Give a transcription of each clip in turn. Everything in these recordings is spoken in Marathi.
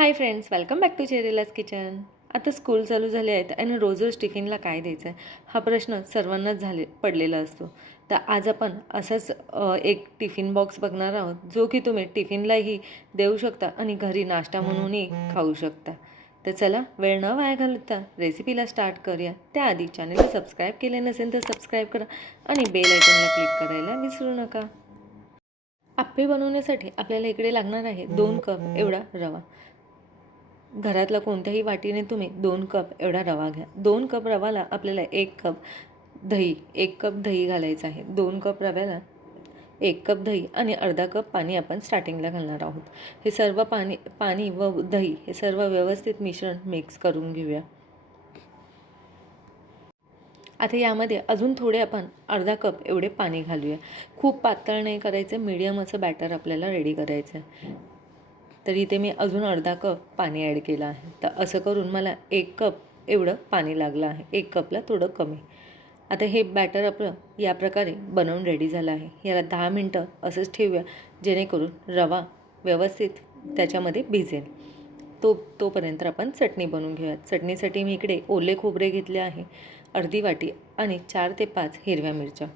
High friends, welcome back to चेरीलाज किचन. आता स्कूल चालू झाले आहेत आणि रोज रोज टिफिनला काय द्यायचं आहे हा प्रश्न सर्वांनाच पडलेला असतो. तर आज आपण असाच एक टिफिन बॉक्स बघणार आहोत जो की तुम्ही टिफिनलाही देऊ शकता आणि घरी नाश्ता म्हणूनही खाऊ शकता. तर चला वेळ न वाया घालवता रेसिपीला स्टार्ट करूया. त्याआधी चॅनलला सबस्क्राईब केले नसेल तर सबस्क्राईब करा आणि बेल आयकॉनला क्लिक करायला विसरू नका. आप्पे बनवण्यासाठी आपल्याला इकडे लागणार आहे 2 कप एवढा रवा. घरातला कोणत्याही वाटीने तुम्ही 2 कप एवढा रवा घ्या. 2 कप रवाला आपल्याला 1 कप दही घालायचं आहे. 2 कप रव्याला 1 कप दही आणि अर्धा कप पाणी आपण स्टार्टिंगला घालणार आहोत. हे सर्व पाणी व दही हे सर्व व्यवस्थित मिश्रण मिक्स करून घेऊया. आता यामध्ये अजून थोडे आपण अर्धा कप एवढे पाणी घालूया. खूप पातळ नाही करायचं, मीडियम असं बॅटर आपल्याला रेडी करायचं आहे. तर इथे मी अजून अर्धा कप पाणी ॲड केलं आहे. तर असं करून मला 1 कप एवढं पाणी लागलं आहे. 1 कपला थोडं कमी. आता हे बॅटर आपलं या प्रकारे बनवून रेडी झालं आहे. याला 10 मिनटं असंच ठेवूया जेणेकरून रवा व्यवस्थित त्याच्यामध्ये भिजेल. तोपर्यंत आपण चटणी बनवून घेऊया. चटणीसाठी मी इकडे ओले खोबरे घेतले आहे अर्धी वाटी आणि 4 ते 5 हिरव्या मिरच्या.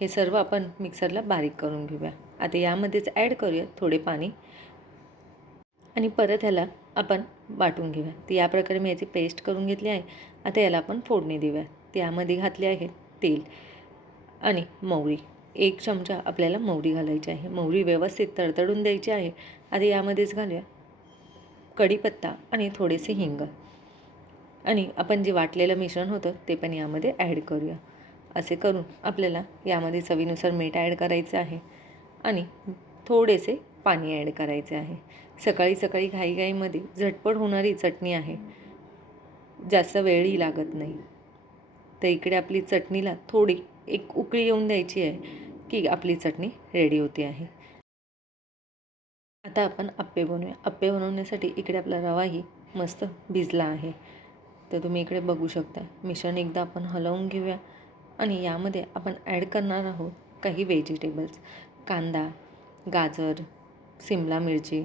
हे सर्व आपण मिक्सरला बारीक करून घेऊया. आता यामध्येच ॲड करूया थोडे पाणी आणि परत ह्याला आपण वाटून घेऊया. तर या प्रकारे मी याची पेस्ट करून घेतली आहे. आता याला आपण फोडणी देऊया. त्यामध्ये घातले आहे तेल आणि मोहरी. 1 चमचा आपल्याला मोहरी घालायची आहे. मोहरी व्यवस्थित तडतडून द्यायची आहे. आता यामध्येच घालूया कढीपत्ता आणि थोडेसे हिंग आणि आपण जे वाटलेलं मिश्रण होतं ते पण यामध्ये ॲड करूया. असे करून आपल्याला यामध्ये चवीनुसार मीठ ॲड करायचं आहे आणि थोडेसे पाणी ॲड करायचे आहे. सकाळी सकाळी घाईघाईमध्ये झटपट होणारी चटणी आहे, जास्त वेळही लागत नाही. तर इकडे आपली चटणीला थोडी एक उकळी येऊन द्यायची आहे की आपली चटणी रेडी होते आहे. आता आपण आप्पे बनवूया. आप्पे बनवण्यासाठी इकडे आपला रवाही मस्त भिजला आहे. तर तुम्ही इकडे बघू शकता. मिश्रण एकदा आपण हलवून घेऊया आणि यामध्ये आपण ॲड करणार आहोत काही व्हेजिटेबल्स. कांदा, गाजर, सिमला मिरची.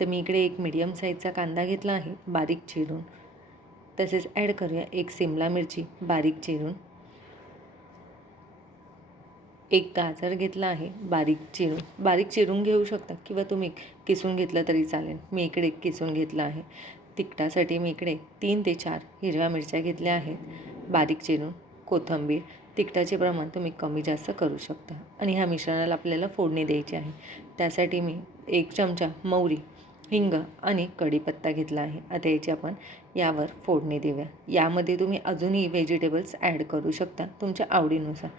तर मी इकडे एक मीडियम साईजचा कांदा घेतला आहे बारीक चिरून. तसेच ॲड करूया एक सिमला मिरची बारीक चिरून. एक गाजर घेतला आहे बारीक चिरून घेऊ शकता किंवा तुम्ही किसून घेतलं तरी चालेल. मी इकडे किसून घेतला आहे. तिखटासाठी मी इकडे 3 ते 4 हिरव्या मिरच्या घेतल्या आहेत बारीक चिरून. कोथिंबीर. तिखटाचे प्रमाण तुम्ही कमी जास्त करू शकता आणि ह्या मिश्रणाला आपल्याला फोडणी द्यायची आहे. त्यासाठी मी 1 चमचा मोहरी, हिंग आणि कढीपत्ता घेतला आहे. आता याची आपण यावर फोडणी देऊया. यामध्ये तुम्ही अजूनही व्हेजिटेबल्स ॲड करू शकता तुमच्या आवडीनुसार.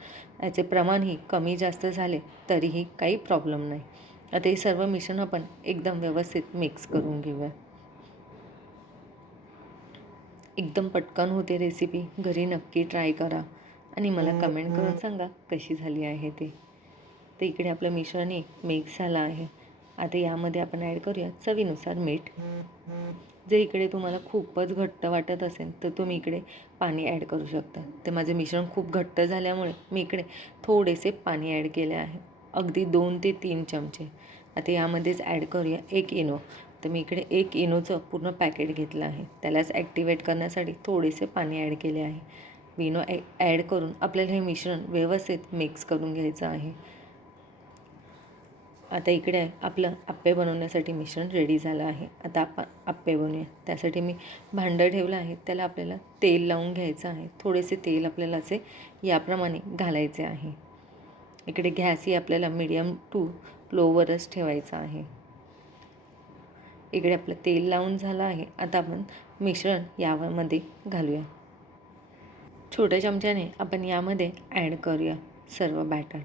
याचे प्रमाणही कमी जास्त झाले तरीही काही प्रॉब्लेम नाही. आता हे सर्व मिश्रण आपण एकदम व्यवस्थित मिक्स करून घेऊया. एकदम पटकन होते रेसिपी. घरी नक्की ट्राय करा आणि मला कमेंट करून सांगा कशी झाली आहे ते. तर इकडे आपलं मिश्रणही मिक्स झालं आहे. आता यामध्ये आपण ॲड करूया चवीनुसार मीठ. जर इकडे तुम्हाला खूपच घट्ट वाटत असेल तर तुम्ही इकडे पाणी ॲड करू शकता. तर माझे मिश्रण खूप घट्ट झाल्यामुळे मी इकडे थोडेसे पाणी ॲड केले आहे, अगदी 2 ते 3 चमचे. आता यामध्येच ॲड करूया 1 इनो. तर मी इकडे 1 इनोचं पूर्ण पॅकेट घेतलं आहे. त्यालाच ॲक्टिवेट करण्यासाठी थोडेसे पाणी ॲड केले आहे. इनो ॲड करून आपल्याला हे मिश्रण व्यवस्थित मिक्स करून घ्यायचं आहे. आता इकडे आपलं आप्पे बनवण्यासाठी मिश्रण रेडी झालं आहे. आता आपण आप्पे बनवूया. त्यासाठी मी भांडं ठेवलं आहे. त्याला आपल्याला तेल लावून घ्यायचं आहे. थोडेसे तेल आपल्याला असे याप्रमाणे घालायचे आहे. इकडे गॅसही आपल्याला मीडियम टू लोवरच ठेवायचा आहे. इकडे आपलं तेल लावून झालं आहे. आता आपण मिश्रण यामध्ये घालूया. छोट्या चमच्याने आपण यामध्ये ॲड करूया सर्व बॅटर.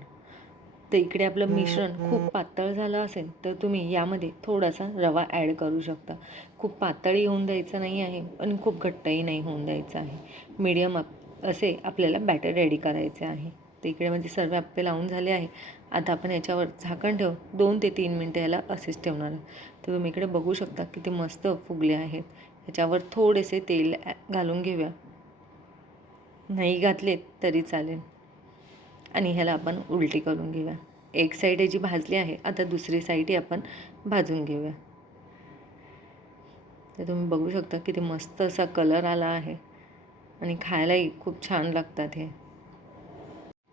तर इकडे आपलं मिश्रण खूप पातळ झालं असेल तर तुम्ही यामध्ये थोडासा रवा ॲड करू शकता. खूप पातळही होऊन द्यायचं नाही आहे आणि खूप घट्टही नाही होऊन द्यायचं आहे. मीडियम असे आपल्याला बॅटर रेडी करायचे आहे. तर इकडे म्हणजे सर्व आप्पे लावून झाले आहे. आता आपण याच्यावर झाकण ठेवून 2 ते 3 मिनटं याला असेच ठेवणार. तर तुम्ही इकडे बघू शकता किती मस्त फुगले आहेत. याच्यावर थोडेसे तेल घालून घेऊया. नाही घातलेत तरी चालेल आणि ह्याला आपण उलटी करून घेऊया. एक साईड याची भाजली आहे. आता दुसरी साईडही आपण भाजून घेऊया. तर तुम्ही बघू शकता किती मस्त असा कलर आला आहे आणि खायलाही खूप छान लागतात हे.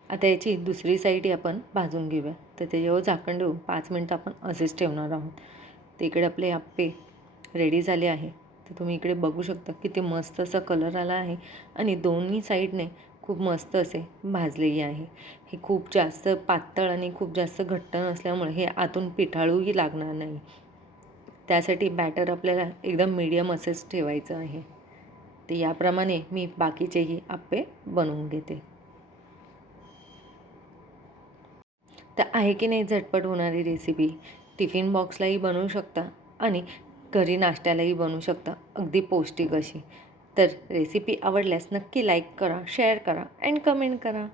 आता याची दुसरी साईडही आपण भाजून घेऊया. तर त्याच्यावर झाकण देऊन 5 मिनटं आपण असेच ठेवणार आहोत. तर इकडे आपले आप्पे रेडी झाले आहे. तर तुम्ही इकडे बघू शकता किती मस्त असा कलर आला आहे आणि दोन्ही साईडने खूप मस्त असे भाजलेही आहे. हे खूप जास्त पातळ आणि खूप जास्त घट्ट नसल्यामुळे हे आतून पिठाळूही लागणार नाही. त्यासाठी बॅटर आपल्याला एकदम मीडियम असेच ठेवायचं आहे. तर याप्रमाणे मी बाकीचेही आप्पे बनवून घेते. तर आहे की नाही झटपट होणारी रेसिपी. टिफिन बॉक्सलाही बनवू शकता आणि घरी नाश्त्यालाही बनवू शकता, अगदी पौष्टिक अशी. तर रेसिपी आवडल्यास नक्की लाईक करा, शेअर करा अँड कमेंट करा.